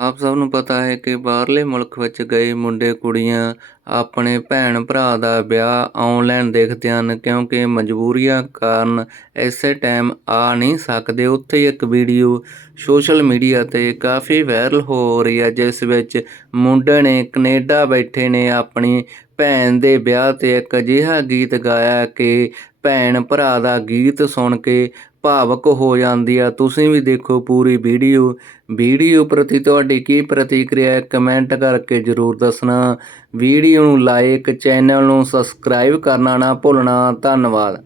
ਆਪ ਸਭ ਨੂੰ ਪਤਾ ਹੈ ਕਿ ਬਾਹਰਲੇ ਮੁਲਕ ਵਿੱਚ ਗਏ ਮੁੰਡੇ ਕੁੜੀਆਂ ਆਪਣੇ ਭੈਣ ਭਰਾ ਦਾ ਵਿਆਹ ਆਨਲਾਈਨ ਦੇਖਦੇ ਹਨ ਕਿਉਂਕਿ ਮਜਬੂਰੀਆਂ ਕਾਰਨ ਇਸੇ ਟਾਈਮ ਆ ਨਹੀਂ ਸਕਦੇ। ਉੱਥੇ ਇੱਕ ਵੀਡੀਓ ਸੋਸ਼ਲ ਮੀਡੀਆ ਤੇ ਕਾਫੀ ਵਾਇਰਲ ਹੋ ਰਹੀ ਹੈ, ਜਿਸ ਵਿੱਚ ਮੁੰਡੇ ਨੇ ਕੈਨੇਡਾ ਬੈਠੇ ਨੇ ਆਪਣੀ ਭੈਣ ਦੇ ਵਿਆਹ ਤੇ ਇੱਕ ਅਜਿਹਾ ਗੀਤ ਗਾਇਆ ਕਿ ਭੈਣ ਭਰਾ ਦਾ ਗੀਤ ਸੁਣ ਕੇ ਭਾਵਕ ਹੋ ਜਾਂਦੀ ਆ। ਤੁਸੀਂ ਵੀ ਦੇਖੋ ਪੂਰੀ ਵੀਡੀਓ। ਵੀਡੀਓ ਪ੍ਰਤੀ ਤੁਹਾਡੀ ਕੀ ਪ੍ਰਤੀਕਿਰਿਆ ਹੈ? ਕਮੈਂਟ ਕਰਕੇ ਜਰੂਰ ਦੱਸਣਾ। ਵੀਡੀਓ ਨੂੰ ਲਾਈਕ ਚੈਨਲ ਨੂੰ ਸਬਸਕ੍ਰਾਈਬ ਕਰਨਾ ਨਾ ਭੁੱਲਣਾ। ਧੰਨਵਾਦ।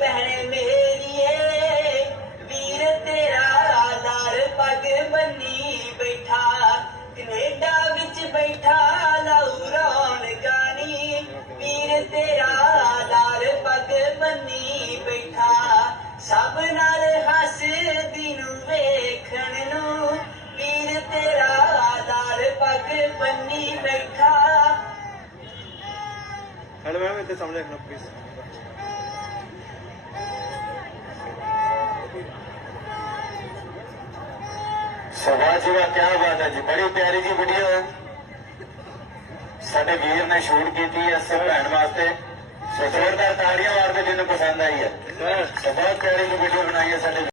ਭੈਣੇ ਮੇਰੀਏ, ਵੀਰ ਤੇਰਾ ਦਰ ਪੱਗ ਬੰਨੀ ਬੈਠਾ, ਕੈਨੇਡਾ ਵਿੱਚ ਬੈਠਾ ਲਾਉ ਰੌਣਕਾਂ ਨੀ ਵੀਰ ਤੇਰਾ ਦਰ ਪੱਗ ਬੰਨੀ ਬੈਠਾ, ਸਭ ਨਾਲ ਹੱਸਦੀ ਨੂੰ ਵੇਖਣ ਨੂੰ। ਵੀਰ ਤੇਰਾ ਦਰ ਪੱਗ ਬੰਨੀ ਬੈਠਾ। ਹੈਲੋ ਮੈਮ ਇੱਥੇ ਸਾਹਮਣੇ ਰੱਖਣਾ ਪਲੀਜ਼ ਸਭਾ ਜੀ ਦਾ ਕੀ ਬਾਤ ਹੈ ਜੀ ਬੜੀ ਪਿਆਰੀ ਜੀ ਵੀਡੀਓ ਸਾਡੇ ਵੀਰ ਨੇ ਸ਼ੂਟ ਕੀਤੀ ਹੈ ਇਸ ਭੈਣ ਵਾਸਤੇ। ਸੋ ਜ਼ੋਰਦਾਰ ਤਾੜੀਆਂ ਮਾਰਦੇ ਜਿਹਨੂੰ ਪਸੰਦ ਆਈ ਹੈ। ਬਹੁਤ ਪਿਆਰੀ ਜੀ ਵੀਡੀਓ ਬਣਾਈ ਹੈ ਸਾਡੇ